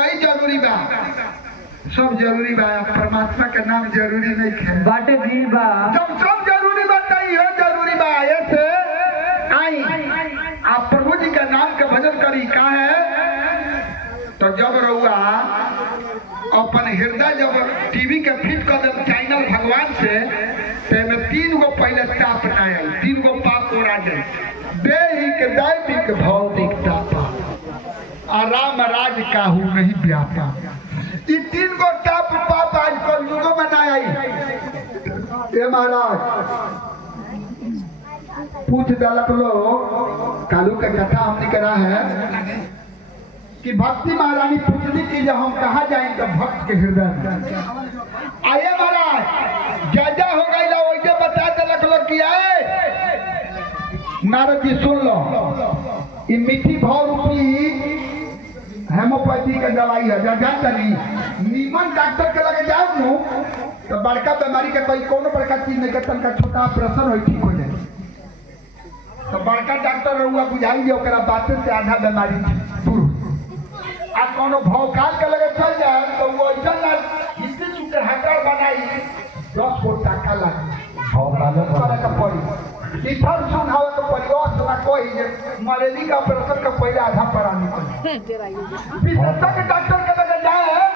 नहीं जरूरी बा, सब जरूरी बा, परमात्मा का नाम जरूरी नहीं है बाटे जी बा। जब सब जरूरी बताइए जरूरी बा ऐसे आई आप प्रभु जी का नाम का भजन करी का है। तो जब रहुआ अपन हृदय जब टीवी के फिट कर दे चैनल भगवान से में 3 गो पहले ताप ना आयल, 3 गो पाप उड़ा जाए, देहिक दैविक भौतिक तापा आ राम राज काहू नहीं व्यापा। ये 3 गो ताप पाप आज कल युगों में ना आई। महाराज पूछ दलक लोग कालू का कथा हमने करा है कि भक्ति महारानी पूछती कि जब हम कहा जाए तो भक्त के हृदय में आइए महाराज जा हो गई ला वैसे बता दलक लोग कि आए नारद जी सुन लो ये मीठी भाव रूपी हेमोपैथी का दवाई है जानता नहीं नीमन डॉक्टर के लगे जाओ नु तो बड़का बीमारी का कोई कोनो प्रकार चीज नहीं करता का छोटा ऑपरेशन हो ठीक हो जाए तो बड़का डॉक्टर रहुआ बुझाई ओकरा बातें से आधा बीमारी दूर आ कोनो भौकाल के लगे चल जाए तो वो ऐसा ना हिस्से चुके हकार बनाई 10 गो टाका लगे भौकाल करे का पड़ी इधर सुनावे के परिवार ना कोई जे मलेरी का ऑपरेशन का पहले आधा पड़ा निकल विशेषज्ञ के डॉक्टर के लगे जाए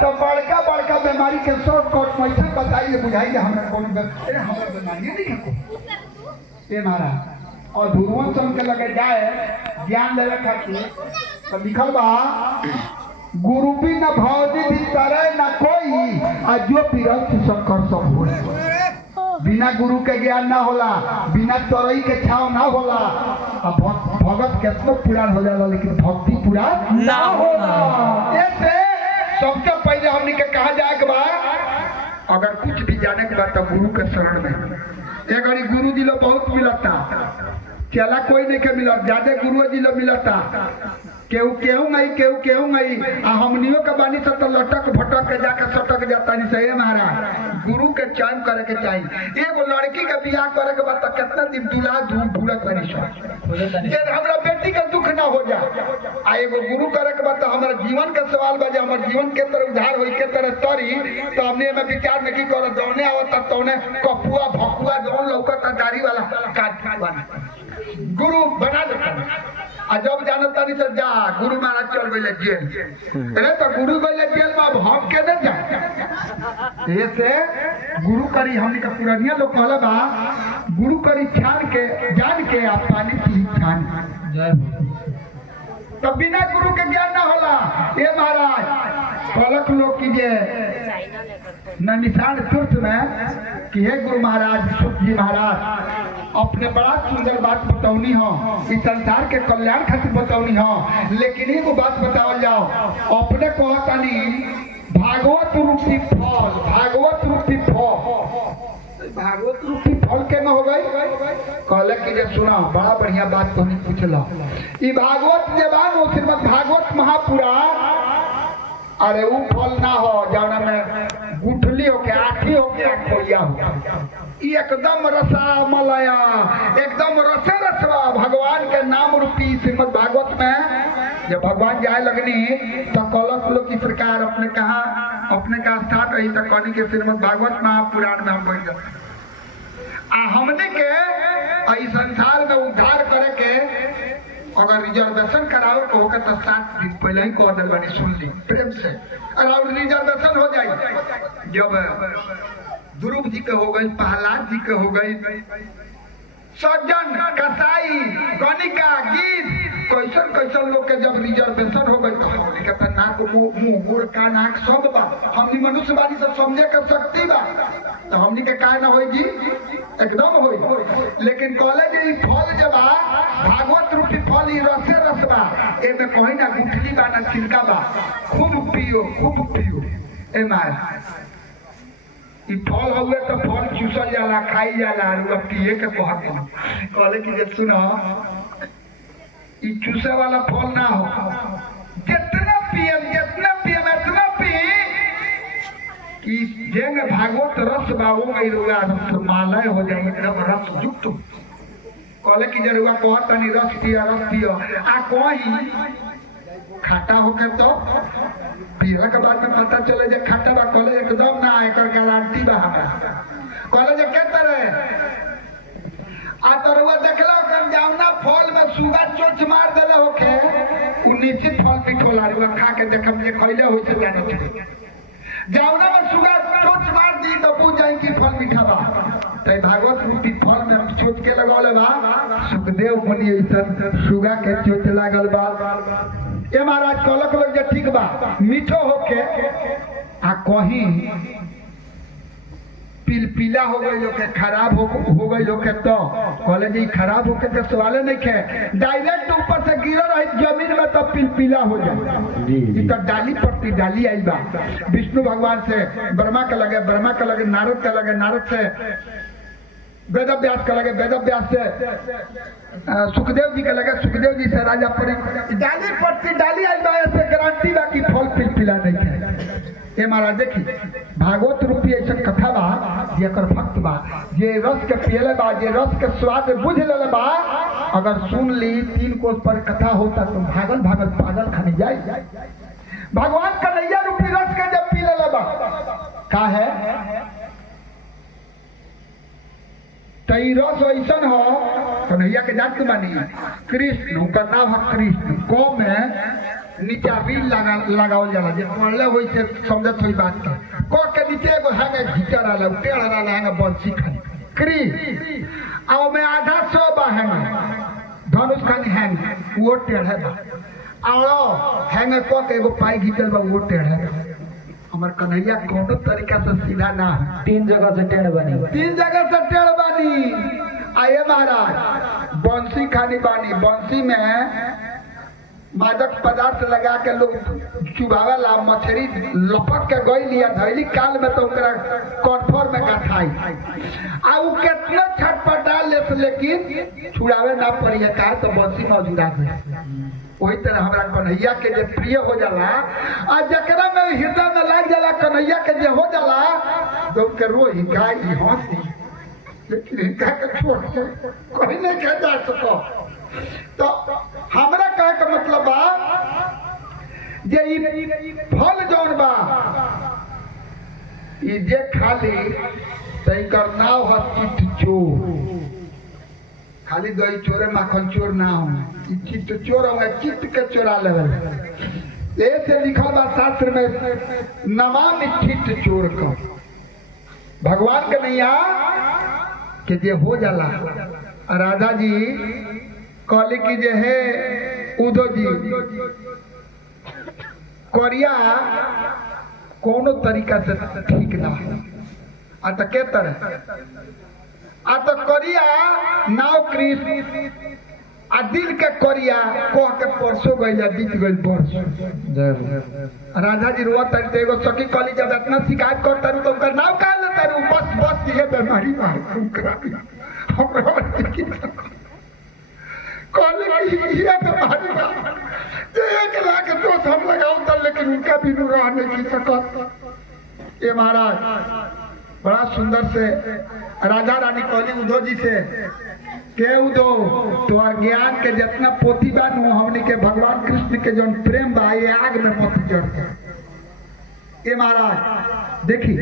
तो बड़का बीमारी के शॉर्टकट में ऐसे बताइए बुझाइए हमरा कोनो हमरा बीमारी नहीं है ए महाराज और दुर्वंशन के लगे जाए ज्ञान लेवे खातिर तो लिखल बा गुरु भी न भौजी भी तरह न कोई अजो पिरत शंकर सब हो बिना गुरु के ज्ञान ना होला बिना तरई के छाव ना होला अब भगत कितना पुराण हो जाला लेकिन भक्ति पुराण ना होला। ऐसे सबसे पहले हमने के कहा जाए के बा अगर कुछ भी जाने के बाद तो गुरु के शरण में एक बारी गुरु जी लो बहुत मिलता चला कोई नहीं के मिलत ज्यादा गुरु जी लो मिलता केहू नहीं आ हमनियों के बानी से तो लटक भटक के जाके सटक जाता नहीं सही महाराज गुरु के चयन करे के चाहिए। एगो लड़की के बियाह करे के बाद तो कितना दिन दूल्हा ढूंढत बनी सब हमरा बेटी के दुख ना हो जाए आ एगो गुरु करे के बाद तो हमारा जीवन के सवाल बजे हमारे जीवन के तरह उधार होई के तरह तरी तो हमने में विचार नहीं कर दौने आवता तौने कपुआ भकुआ जौन लौकता दाढ़ी वाला काट गुरु बना देता आ जब जानता नहीं तो जा गुरु महाराज चल गए जेल अरे तो गुरु गए जेल में अब हम के दे जाए ऐसे गुरु करी हमने का पुरानिया लोग कहला बा गुरु करी छान के जान के आप पानी पी छान तो बिना गुरु के ज्ञान ना होला। ये महाराज पलक लोग कीजिए ननिशान तीर्थ में कि हे गुरु महाराज सुख जी महाराज अपने बड़ा सुंदर बात बतौनी हो इस संसार के कल्याण खातिर बतौनी हो लेकिन एगो बात बतावल जाओ अपने कहतानी भागवत रूपी फल भागवत रूपी फल के न हो गई कहले कि जे सुना बड़ा बढ़िया बात तुमने पूछला ई भागवत जबान हो श्रीमद् भागवत महापुराण अरे वो फल ना हो जाना में गुठली हो के आठी हो के खोलिया हो एकदम रसा मलया एकदम रसे रसवा भगवान के नाम रूपी श्रीमद् भागवत में जब भगवान जाए लगनी तो कलश लोग की सरकार अपने कहा स्टार्ट रही तो कहनी के श्रीमद् भागवत महापुराण में हम बैठ जाते हमने के इस संसार में उद्धार करे के अगर रिजर्वेशन करावे को होगा तो 7 दिन पहले ही कह दिल बनी सुन ली प्रेम से और रिजर्वेशन हो जाए जब ध्रुव जी के हो गई प्रहलाद जी के हो गई सज्जन कसाई गणिका गीत कैसन लोग के जब रिजर्वेशन हो गई तो नाक मुंह गोड़ कान आँख सब बा हमनी मनुष्य बानी सब समझे के शक्ति बा तो हमनी के काहे ना होई जी एकदम होई लेकिन कॉलेज ई फल जब भागवत रूपी फल ई रसे रस बा एमे कहीं ना गुठली बा ना छिलका बा खूब पियो ए मार ई फल हुए तो फल चूसल जाला खाई जाला और पिए के कहत कहले कि जे सुनो ई चूसे वाला फल ना हो जितना पिए इतना पी कि जेंग भागवत रस बाबू में रुआ मालय हो जाए एकदम रस युक्त कहले कि जे रुआ कहत नहीं रस पियो आ कहीं खाटा होके तो पीला के बाद में पता चले जे खाटा बा कॉलेज एकदम ना एकर गारंटी बा हमारा कॉलेज के तरह आ तरुआ देखला ओकर जावना फल में सुगा चोच मार देले होके उ निश्चित फल पिठोला रुआ खा के देखम जे खइले होय छै जानो छै जावना में सुगा चोच मार दी तो बुझ जाई कि फल मीठा बा तै भागवत रूपी फल में चोच के लगौले बा सुखदेव मुनि ऐसन सुगा के चोच लागल बा ए महाराज कहलक लोग जे ठीक बा मीठो होके आ कहीं पिलपिला हो गई लोग के खराब हो गई लोग के तो कहले जी खराब होके के सवाल नहीं है डायरेक्ट ऊपर से गिर रही जमीन में तो पिलपिला हो जाए जी तो डाली पड़ती डाली आई बा विष्णु भगवान से ब्रह्मा के लगे नारद से वेद व्यास के लगे वेद व्यास से सुखदेव जी के लगे सुखदेव जी से राजा परी डाली पड़ती डाली आई बा ऐसे गारंटी बा कि फल पिलपिला नहीं है ए महाराज देखी भागवत रूपी ऐसा कथा बा जेकर भक्त बा जे रस के पियले बा जे रस के स्वाद बुझ लेले बा अगर सुन ली 3 कोस पर कथा होता तो भागल पागल खाने जाए भगवान कन्हैया रूपी रस के जब पी लेले बा का है तई रस ऐसन हो कन्हैया के जात मानी कृष्ण उनका नाम है कृष्ण कौम में नीचा रील लगावल जाला जे पढ़ले होई से समझत होई बात के को के नीचे एगो हैंगे झिचर आला टेढ़ आला हैंगे बंसी खानी क्री आओ में आधा 100 बा हैंगे धनुष खानी हैंगे वो टेढ़ है बा आओ हैंगे को के एगो पाई घिचल बा वो टेढ़ है हमर कन्हैया कोनो तरीका से सीधा ना है 3 जगह से टेढ़ बनी आये महाराज बंसी खानी बानी बंसी में मादक पदार्थ लगा के लोग चुभावे ला मछली लपक के गई लिया धैली काल में तो ओकरा कन्फर्म में कथाई आ उ कितना छटपटा लेकिन छुड़ावे ना पड़ी है का तो बंसी में जुड़ा गई वही तरह हमरा कन्हैया के जे प्रिय हो जाला आ जकरा में हृदय में लाग जाला कन्हैया के जे हो जाला तो के रोही गाई हंसी लेकिन इनका के छोड़ के कोई नहीं कह जा सको तो हमरा कहे का मतलब बा जे ई फल जौन बा ई जे खाली तई कर नाव ह चित्त चोर खाली दही चोरे माखन चोर ना हो ई चित्त चोर हो चित्त के चोरा लेवल ऐसे लिखा बा शास्त्र में नमामि चित्त चोर का भगवान के नैया के जे हो जाला राधा जी कहली की जे है उदो जी कोरिया कोनो तरीका से ठीक ना आ तो के तरह आ तो कोरिया नाव कृष्ण आ दिल के कोरिया कह के परसों गई बीत गई परसों राधा जी रोआ तरी एगो सखी कहली जब इतना शिकायत कर तारू तो उनका नाव का ले तारू बस ये बीमारी बा हमरा कहले कि ये बीमारी बा जे 1 लाख दोस्त हम लगाओ तो लेकिन उनका भी रह नहीं सकत ये महाराज बड़ा सुंदर से राजा रानी कहली उद्धव जी से के उदो तोहर ज्ञान के जितना पोथी बानू हमनी के भगवान कृष्ण के जौन प्रेम बा ये आग में मत जड़ ये महाराज देखी